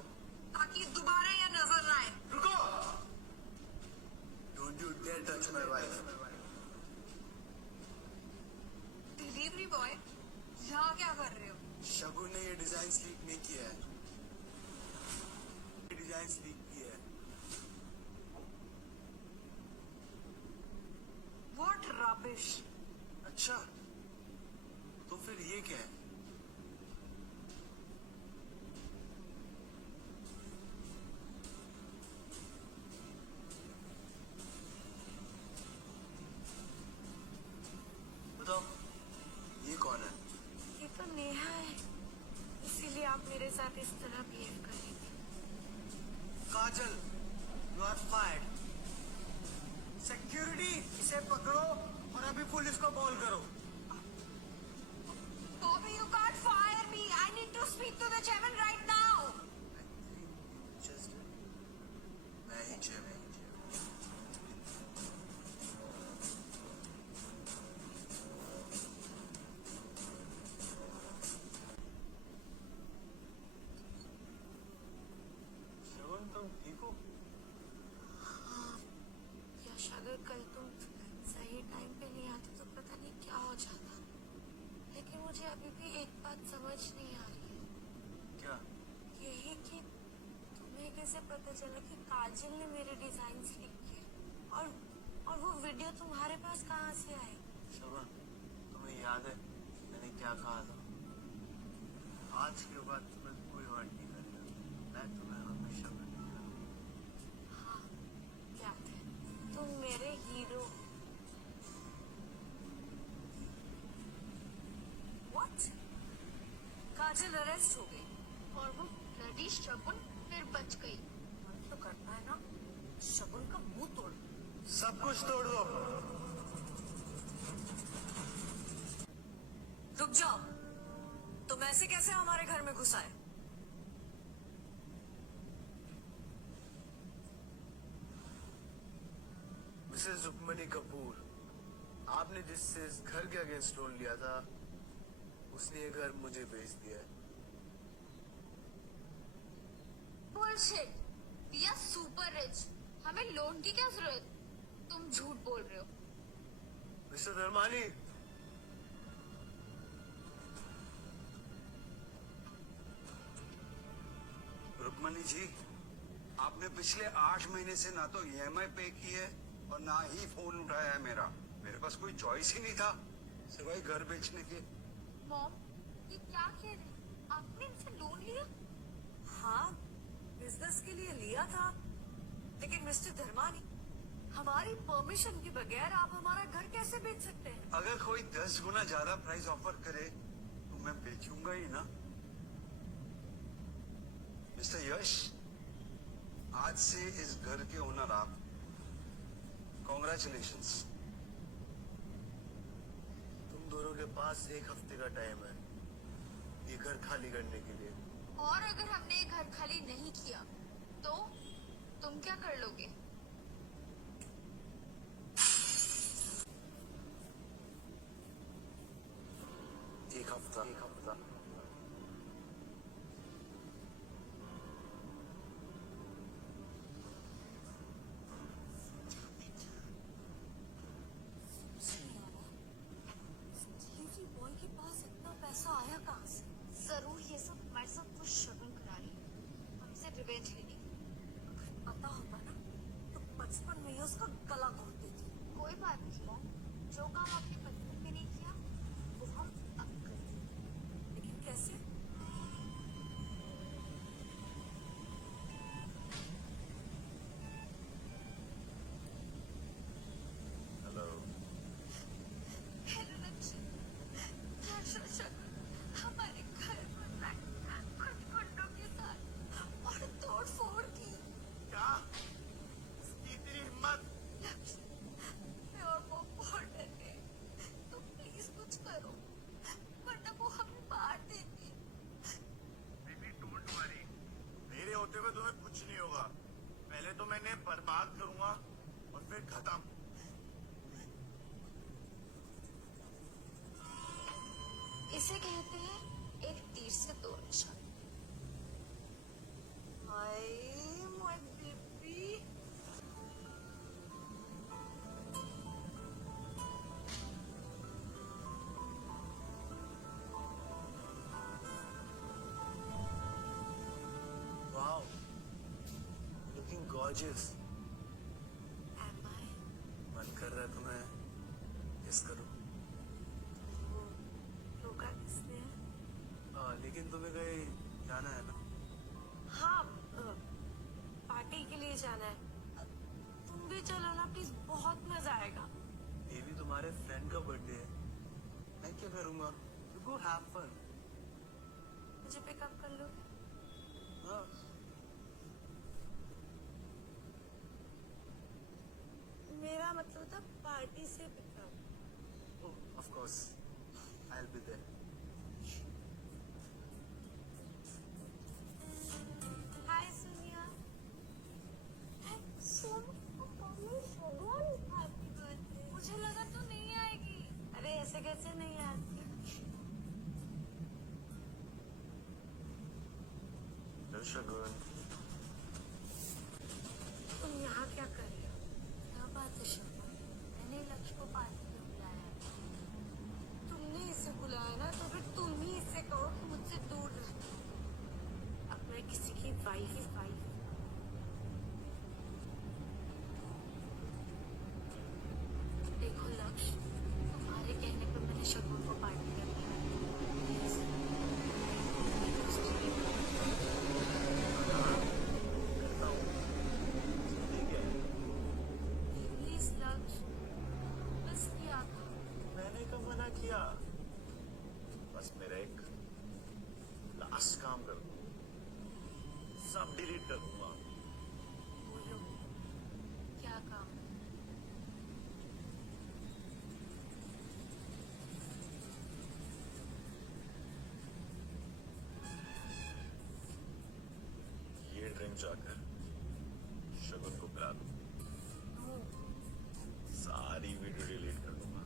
ताकि दोबारा यह नजर ना आए। रुको! Don't you dare touch my wife. Delivery boy, यहाँ क्या कर रहे हो? शगुन ने ये डिजाइन लीक नहीं किया है। ये डिजाइन लीक किया है। What rubbish! अच्छा, तो फिर ये क्या है? बताओ, ये कौन है? ये तो नेहा है। इसीलिए आप मेरे साथ इस तरह बिहेव कर रही थी। काजल, यू आर फायर्ड। सिक्योरिटी, इसे पकड़ो और अभी पुलिस को कॉल करो। Bobby, you can't fire me. I need to speak to the chairman right now. Just मैं ही chairman। शगुन, तुम ठीक हो? यश, अगर कल तुम सही टाइम पे नहीं आते तो पता नहीं क्या हो जाता। लेकिन मुझे अभी भी एक बात समझ नहीं आ रही है। क्या? यही कि तुम्हें कैसे पता चला कि काजल ने मेरे डिजाइन लीक किए और वो वीडियो तुम्हारे पास कहाँ से आई? शगुन, तुम्हें याद है मैंने क्या कहा था? आज के बाद तुम्हें कोई हर्ट नहीं करेगा। मैं तुम्हें हमेशा बचाऊंगा। हाँ, याद है। तुम मेरे हीरो। What? काजल अरेस्ट हो गई और वो ब्लडी शगुन फिर बच गई। मन तो करता है ना शगुन का मुंह तोड़। सब कुछ तोड़ दो। रुक जाओ, तुम ऐसे कैसे हमारे घर में घुस आए? आपने जिससे इस घर के अगेंस्ट लोन लिया था उसने ये घर मुझे बेच दिया है। Bullshit. We are super rich. हमें लोन की क्या जरूरत? तुम झूठ बोल रहे हो। मिस्टर धर्मानी, रुक्मणी जी, आपने पिछले 8 महीने से ना तो ईएमआई पे की है और ना ही फोन उठाया है मेरा। मेरे पास कोई चॉइस ही नहीं था सिवाय घर बेचने के। मॉम, ये क्या कह रहे हैं? आपने इनसे लोन लिया? हाँ, बिजनेस के लिए लिया था, लेकिन मिस्टर धर्मानी, हमारी परमिशन के बगैर आप हमारा घर कैसे बेच सकते हैं? अगर कोई 10 गुना ज्यादा प्राइस ऑफर करे तो मैं बेचूंगा ही ना। मिस्टर यश, आज से इस घर के ओनर आप। कॉन्ग्रेचुलेशंस। तुम दोनों के पास 1 हफ्ते का टाइम है ये घर खाली करने के लिए। और अगर हमने ये घर खाली नहीं किया तो तुम क्या कर लोगे? एक हफ्ता। डिलीवरी बॉय के पास इतना पैसा आया कहाँ से? जरूर ये सब हमारे साथ कुछ शगुन करा रही है, हमसे रिवेंज लेने की। पता होता ना तो बचपन में ही उसका गला घोट देती। कोई बात नहीं मॉम, जो काम आपने बचपन में नहीं किया वो हम अब करेंगे। लेकिन कैसे? हेलो। हेलो लक्ष्य, हमारे घर में कुछ गुंडों के साथ और तोड़ फोड़ की। क्या इसकी इतनी हिम्मत? मैं और वो बहुत डर गए। तो प्लीज कुछ करो, वरना वो हमें मार देंगे। बेबी डोंट वरी, मेरे होते हुए तुम्हें कुछ नहीं होगा। पहले तो मैं इन्हें बर्बाद करूंगा और फिर खत्म। इसे कहते हैं एक तीर से 2 निशान। Hi my baby. Wow, looking gorgeous. Am I? मन कर रहा है तुम्हें किस करूं। वो रोका किसने है? लेकिन तुम्हें कहीं जाना है ना? हाँ, पार्टी के लिए जाना है। तुम भी चलो ना प्लीज, बहुत मजा आएगा। ये भी तुम्हारे फ्रेंड का बर्थडे है, मैं क्या करूंगा? You go have fun. मुझे पिकअप कर लो। हाँ, मेरा मतलब था पार्टी से pickup. Of course I will be there. Hi Sonia. Happy birthday. मुझे लगा तो नहीं आएगी। अरे ऐसे कैसे नहीं आती? शगुन, तुम यहाँ क्या कर रही हो? क्या बात है शगुन, मैंने लक्ष्य को पार्टी में बुलाया है। तुमने इसे बुलाया ना तो फिर तुम ही इससे कहो कि मुझसे दूर रहे। अब मैं किसी की वाइफ देखो लक्ष्य, तुम्हारे कहने पर मैंने शगुन को पार्टी में बुलाया। Please, करता हूँ। ठीक है, प्लीज लक्ष्य, बस किया करो। मैंने कब मना किया? बस मेरा एक लास्ट काम कर दो, सब डिलीट कर दूंगा। बोलो, क्या काम है? ये ड्रिंक जाकर शगुन को पिला दो, नो, सारी वीडियो डिलीट कर दूंगा।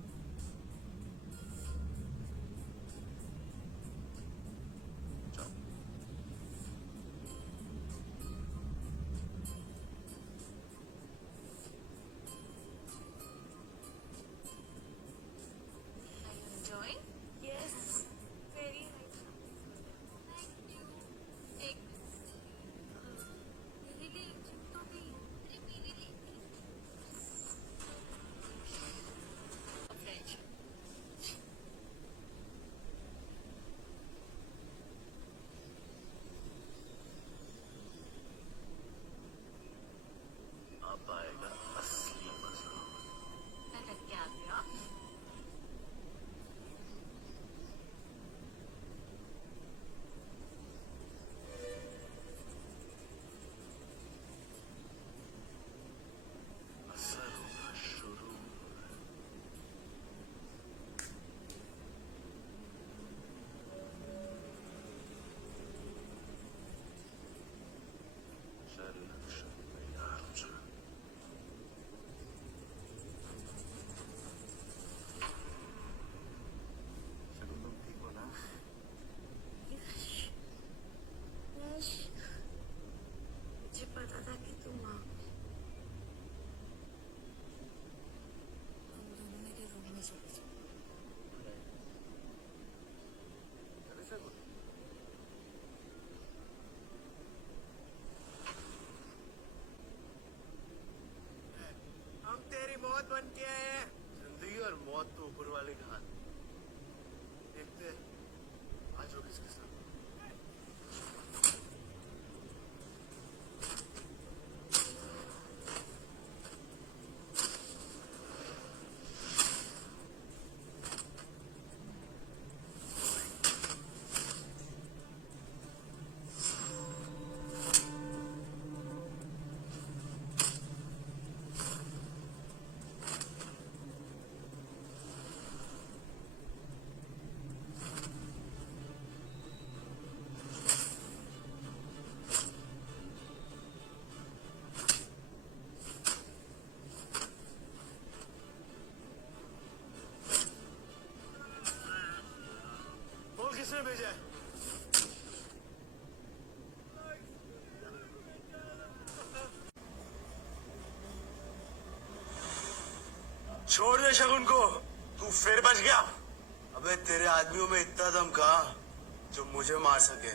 enjoying? Yes, very nice. Thank you. एक मेरे लिए एक ड्रिंक तो दी। अरे मेरे लिए French. अब आएगा असली मजा। लटक के आ गया। असर होना शुरू। चल लक्ष्य तैयार हो जा। शगुन तुम ठीक हो ना? यश, मुझे पता था कि तुम आओ। हम दोनों मेरे रूम में चले जाओ। अरे शगुन, हम तेरी मौत बन के आए हैं। जिंदगी और मौत तो ऊपर वाले का हाथ में। देखते हैं आज वो किसके साथ। बोल किसने भेजा है? छोड़ दे शगुन को। तू फिर बच गया। अबे तेरे आदमियों में इतना दम कहा जो मुझे मार सके।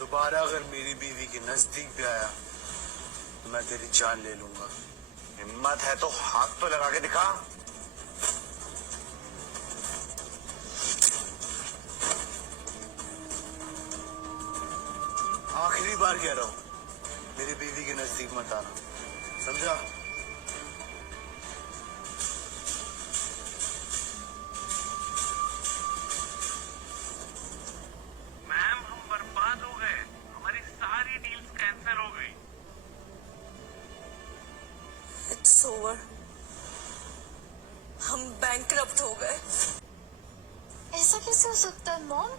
दोबारा अगर मेरी बीवी के नजदीक भी आया तो मैं तेरी जान ले लूंगा। हिम्मत है तो हाथ तो लगा के दिखा। आखिरी बार कह रहा हूँ मेरी बीवी के नजदीक मत आना, समझा? मैम हम बर्बाद हो गए, हमारी सारी डील्स कैंसिल हो गई। It's over. हम बैंकरप्ट हो गए। ऐसा कैसे हो सकता है मॉम?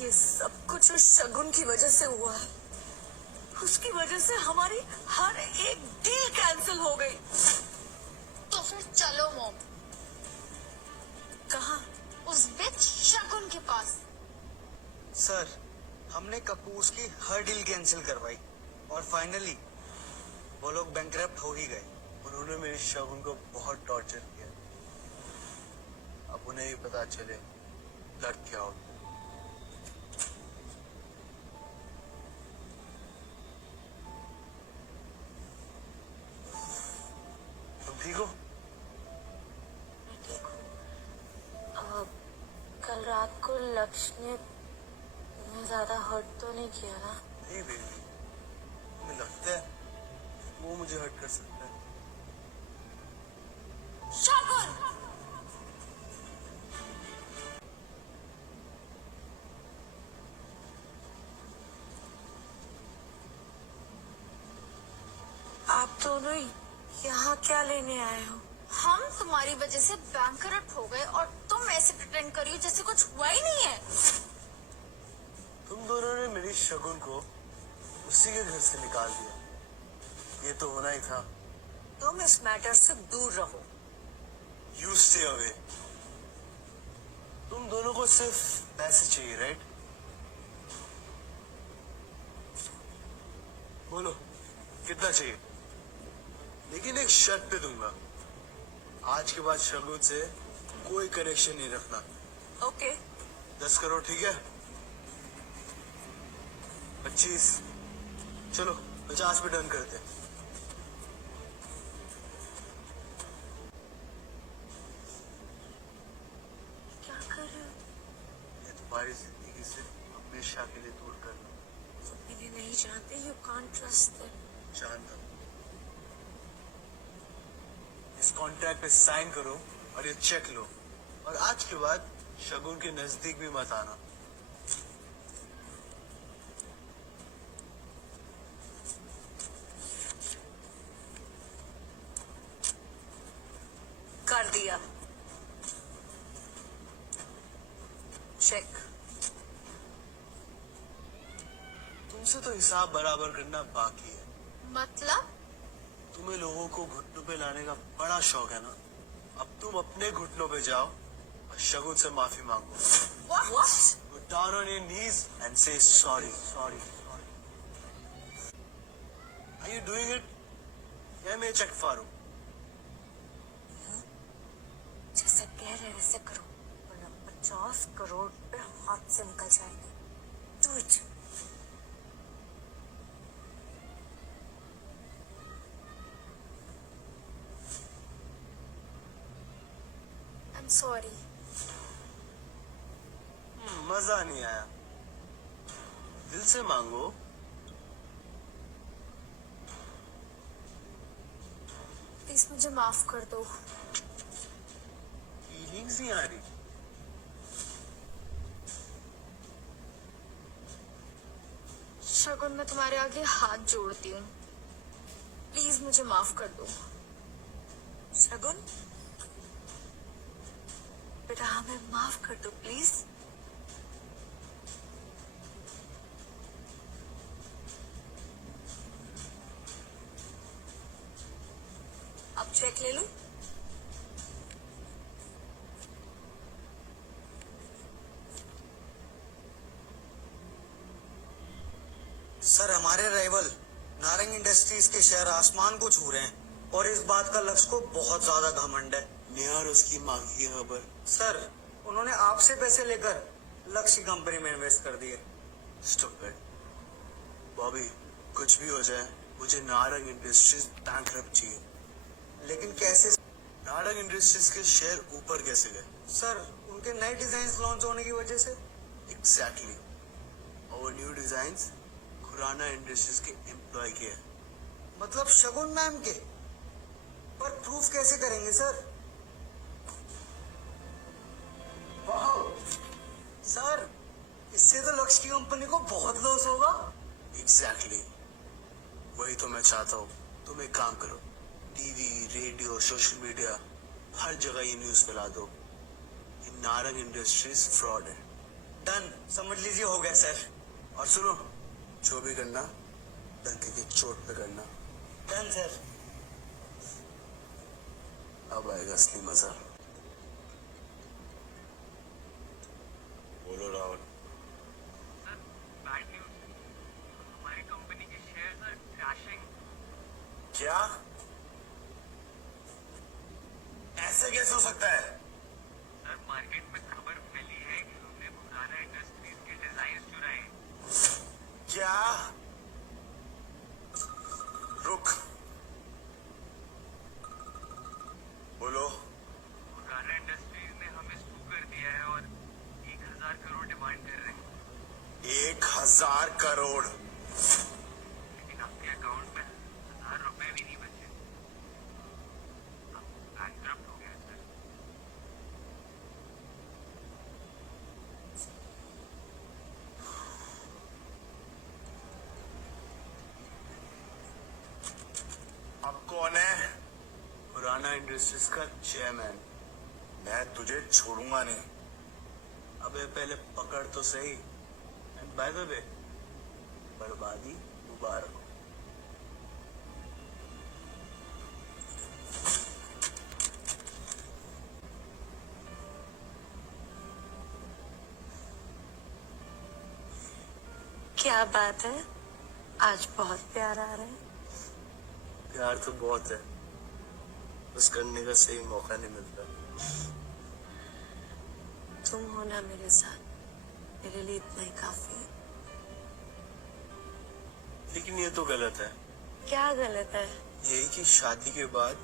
ये सब कुछ उस शगुन की वजह से हुआ है। उसकी वजह से हमारी हर एक डील कैंसिल हो गई। तो फिर चलो मॉम, कहाँ? उस बिच शगुन के पास। सर, हमने कपूर्स की हर डील कैंसिल करवाई और फाइनली वो लोग बैंकरप्ट हो ही गए। उन्होंने मेरी शगुन को बहुत टॉर्चर किया। अब उन्हें ही पता चले दर्द क्या होता है। तुम ठीक हो? मैं ठीक हूँ। कल रात को लक्ष्य ने तुम्हें ज्यादा हर्ट तो नहीं किया ना? नहीं बेबी, मुझे लगता है वो मुझे हर्ट कर सकता है। शगुन! आप दोनों यहाँ क्या लेने आए हो? हम तुम्हारी वजह से बैंकरप्ट हो गए और तुम ऐसे प्रिटेंड करी हो जैसे कुछ हुआ ही नहीं है। तुम दोनों ने मेरी शगुन को उसी के घर से निकाल दिया। ये तो होना ही था। तुम इस मैटर से दूर रहो। You stay away. सिर्फ पैसे चाहिए, राइट? बोलो कितना चाहिए, लेकिन एक शर्त पे दूंगा, आज के बाद शगुन से कोई कनेक्शन नहीं रखना। ओके 10 करोड़ ठीक है? 25, चलो 50 पे डन करते हैं। क्या कर रहे हो? ये तुम्हारी जिंदगी से हमेशा के लिए दूर करना इन्हें नहीं जानते, यू कांट ट्रस्ट देम। जानता हूं। इस कॉन्ट्रैक्ट पे साइन करो और ये चेक लो, और आज के बाद शगुन के नजदीक भी मत आना। कर दिया चेक। तुमसे तो हिसाब बराबर करना बाकी है। मतलब तुम्हें लोगों को घुटनों पे लाने का बड़ा शौक है ना, अब तुम अपने घुटनों पे जाओ और शगुन से माफी मांगो। What? Go down on your knees and say sorry, sorry, sorry. Are you doing it? या मैं चेक फाड़ूं? जैसे कह रहे वैसे करो, वरना 50 करोड़ पे हाथ से निकल जाएंगे। Do it. I'm sorry. मजा नहीं आया, दिल से मांगो। प्लीज मुझे माफ कर दो। फीलिंग्स नहीं आ रही। शगुन मैं तुम्हारे आगे हाथ जोड़ती हूँ, प्लीज मुझे माफ कर दो। शगुन बेटा हमें माफ कर दो प्लीज। अब चेक ले लूं? सर हमारे राइवल नारंग इंडस्ट्रीज के शेयर आसमान को छू रहे हैं और इस बात का लक्ष्य को बहुत ज्यादा घमंड है। नेहा और उसकी मांगी की खबर। सर उन्होंने आपसे पैसे लेकर लक्ष्य की कंपनी में इन्वेस्ट कर दिए। स्टूपिड। बॉबी कुछ भी हो जाए, मुझे नारंग इंडस्ट्रीज बैंकरप्ट चाहिए। लेकिन कैसे? नारंग इंडस्ट्रीज के शेयर ऊपर कैसे गए? सर उनके नए डिजाइन लॉन्च होने की वजह से। एग्जैक्टली। और न्यू डिजाइन्स खुराना इंडस्ट्रीज के एम्प्लॉय के हैं। मतलब शगुन मैम के? पर प्रूफ कैसे करेंगे सर? वाह सर, इससे तो लक्ष्य की कंपनी को बहुत लॉस होगा। एग्जैक्टली, वही तो मैं चाहता हूँ। तुम एक काम करो, टीवी, रेडियो, सोशल मीडिया, हर जगह ये न्यूज फैला दो, ये नारंग इंडस्ट्रीज फ्रॉड है। डन, समझ लीजिए हो गया सर। और सुनो, जो भी करना डंके की चोट पे करना। Done sir. अब आएगा असली मजा। बोलो राहुल। सर बैड न्यूज, हमारी कंपनी के शेयर्स आर क्रैशिंग। क्या? ऐसे कैसे हो सकता है? सर मार्केट में खबर फैली है कि हमने खुराना इंडस्ट्रीज के डिजाइन चुराए। क्या? रुक, बोलो। खुराना इंडस्ट्रीज ने हमें सू कर दिया है और 1000 करोड़ डिमांड कर रहे हैं। 1000 करोड़? लेकिन आपके अकाउंट में 1000 रुपए भी नहीं बचे। आप बैंकरप्ट हो गए सर। अब कौन है? खुराना इंडस्ट्रीज का चेयरमैन। मैं तुझे छोड़ूंगा नहीं। अबे पहले पकड़ तो सही। एंड बाय द वे, बर्बादी मुबारक हो। क्या बात है, आज बहुत प्यार आ रहा है। प्यार तो बहुत है, बस करने का सही मौका नहीं मिलता। तुम हो ना मेरे साथ, मेरे लिए इतना ही काफी है। लेकिन ये तो गलत है। क्या गलत है? यही कि शादी के बाद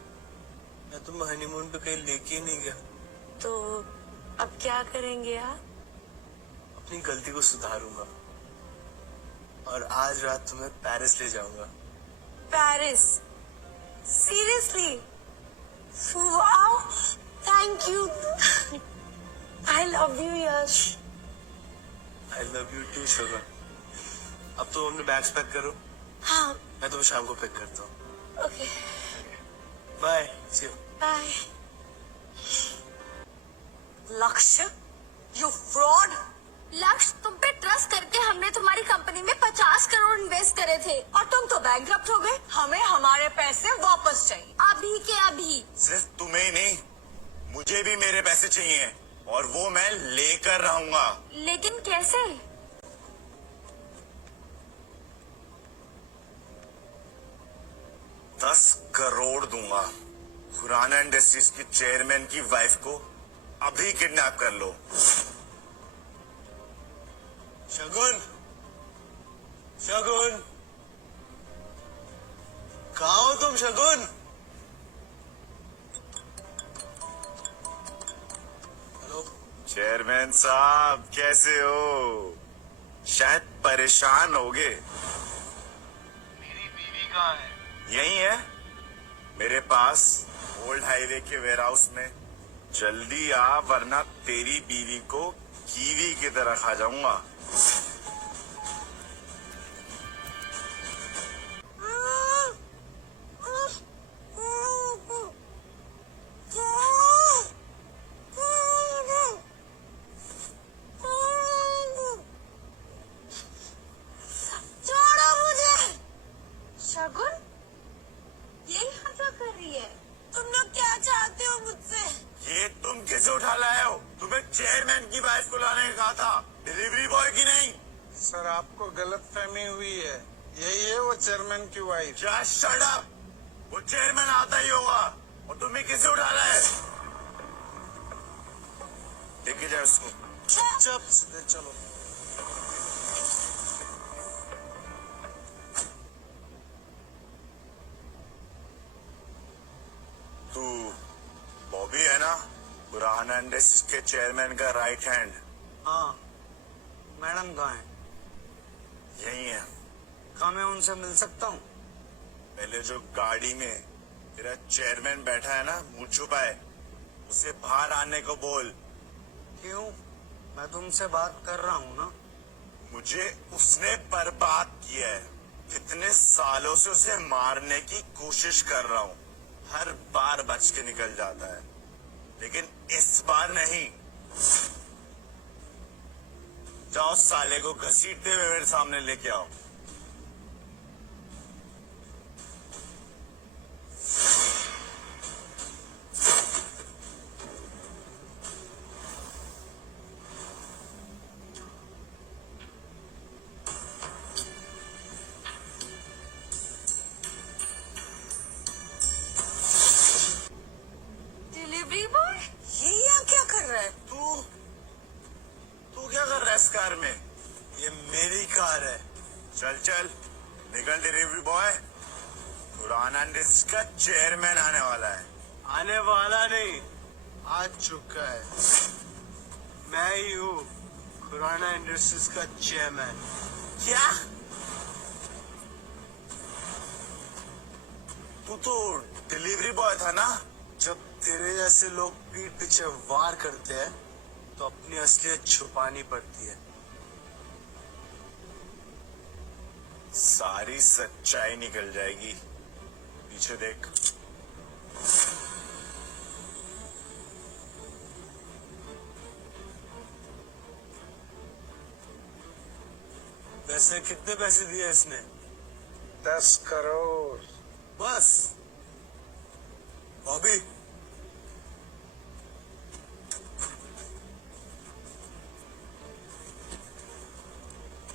मैं तुम हनीमून पे कहीं लेके ही नहीं गया। तो अब क्या करेंगे आप? अपनी गलती को सुधारूंगा और आज रात तुम्हें पेरिस ले जाऊंगा। Paris? Seriously? Wow, thank you. I love you Yash. I love you too Shagun. अब तो अपने बैग्स पैक करो। हाँ, मैं तुम्हें शाम को पिक करता हूँ। Okay, bye, see you. Bye. Lakshya, you fraud. Lakshya, तुम पे ट्रस्ट करके हमने तुम्हारी कंपनी में 50 करोड़ इन्वेस्ट करे थे और तुम तो बैंकक्रप्ट हो गए। हमें हमारे पैसे वापस चाहिए। अभी के अभी। सिर्फ तुम्हें ही नहीं, मुझे भी मेरे पैसे चाहिए और वो मैं लेकर रहूंगा। लेकिन कैसे? $10 करोड़ दूंगा। खुराना इंडस्ट्रीज की चेयरमैन की वाइफ को अभी किडनैप कर लो। शगुन, शगुन, कहाँ हो तुम शगुन? हेलो। चेयरमैन साहब कैसे हो? शायद परेशान होगे। मेरी बीवी कहाँ है? यही है मेरे पास, ओल्ड हाईवे के वेयरहाउस में। जल्दी आ वरना तेरी बीवी को कीवी की तरह खा जाऊंगा। छोड़ो मुझे। शगुन, ये यहाँ क्या कर रही है? तुम लोग क्या चाहते हो मुझसे? ये तुम किसे उठा लाए हो? तुम्हें चेयरमैन की वाइफ को लाने का कहा था, डिलीवरी बॉय की नहीं। सर, आपको गलतफहमी हुई है। यही है वो चेयरमैन की वाइफ। Just shut up. वो चेयरमैन आता ही होगा और तुम्हें किसे उठा लाए? लेके जाओ उसको। चुप, सीधे चलो। तू बॉबी है ना, खुराना इंडस्ट्रीज के चेयरमैन का राइट हैंड? हाँ, मैडम कहाँ है? यही है। कहाँ मैं उनसे मिल सकता हूँ? पहले जो गाड़ी में तेरा चेयरमैन बैठा है ना, मुंह छुपाए, उसे बाहर आने को बोल। क्यों? मैं तुमसे बात कर रहा हूँ ना। मुझे उसने बर्बाद किया है। कितने सालों से उसे मारने की कोशिश कर रहा हूँ, हर बार बच के निकल जाता है, लेकिन इस बार नहीं। जाओ साले को घसीटते हुए मेरे सामने लेके आओ। डिलीवरी बॉय, ये यहाँ क्या कर रहा है? तू क्या कर रहा है इस कार में? ये मेरी कार है। चल चल निकल डिलीवरी बॉय। खुराना इंडस्ट्रीज का चेयरमैन आने वाला है। आने वाला नहीं, आ चुका है। मैं ही हूँ खुराना इंडस्ट्रीज का चेयरमैन। क्या? तू तो डिलीवरी बॉय था ना? जब तेरे जैसे लोग पीठ पीछे वार करते हैं तो अपनी असलियत छुपानी पड़ती है। सारी सच्चाई निकल जाएगी। पीछे देख। वैसे कितने पैसे दिए इसने? 10 करोड़। बस। बॉबी,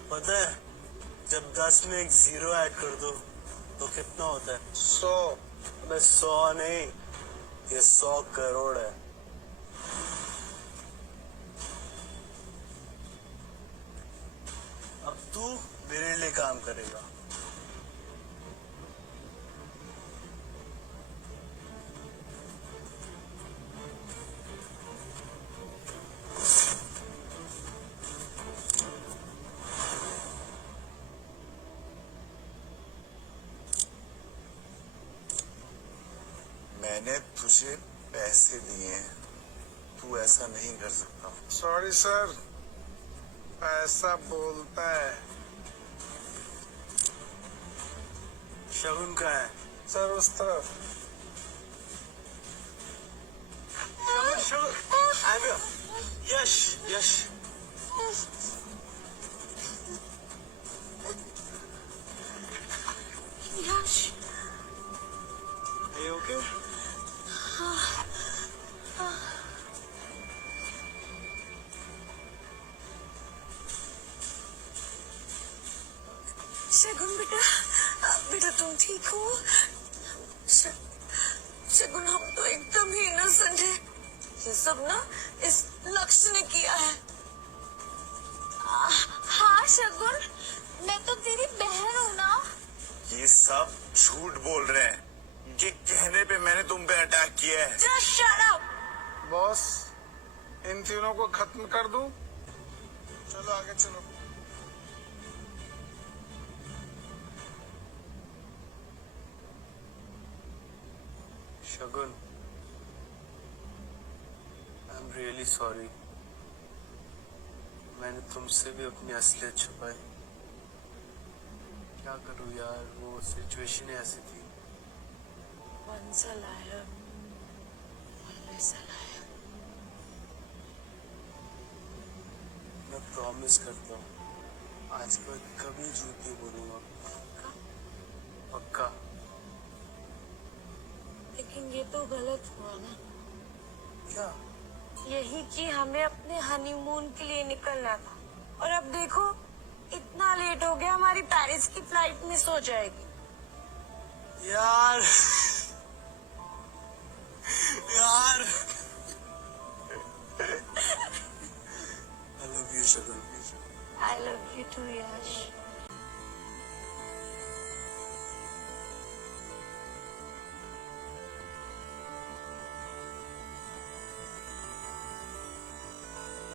पता है जब 10 में एक 0 ऐड कर दो तो कितना होता है? 100। अबे 100 नहीं, ये 100 करोड़ है। अब तू मेरे लिए काम करेगा। मैंने तुझे पैसे दिए हैं, तू ऐसा नहीं कर सकता। सॉरी सर, ऐसा बोलता है। शगुन का है सर उस तरफ। शगुन, शगुन, I'm here. Yash, Yash. Yash, Are you okay? शगुन बेटा, बेटा तुम ठीक हो? शगुन, हम तो एकदम ही इनोसेंट है। ये सब ना इस लक्ष्य ने किया है। हाँ शगुन, मैं तो तेरी बहन हूँ ना। ये सब झूठ बोल रहे हैं। ये कहने पे मैंने तुम पे अटैक किया है। Just shut up! बॉस, इन तीनों को खत्म कर दूं? चलो आगे चलो। शगुन, आई एम रियली सॉरी। मैंने तुमसे भी अपनी असलियत छुपाई। क्या करूं यार, वो सिचुएशन ऐसी थी। Once a liar, always a liar. मैं प्रॉमिस करता हूँ आज मैं कभी झूठ नहीं बोलूंगा। पक्का। लेकिन ये तो गलत हुआ ना। क्या? यही कि हमें अपने हनीमून के लिए निकलना था, और अब देखो इतना लेट हो गया, हमारी पेरिस की फ्लाइट मिस हो जाएगी। यार यार I love you, Shagul. I love you too, Yash.